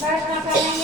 拜拜，拜拜。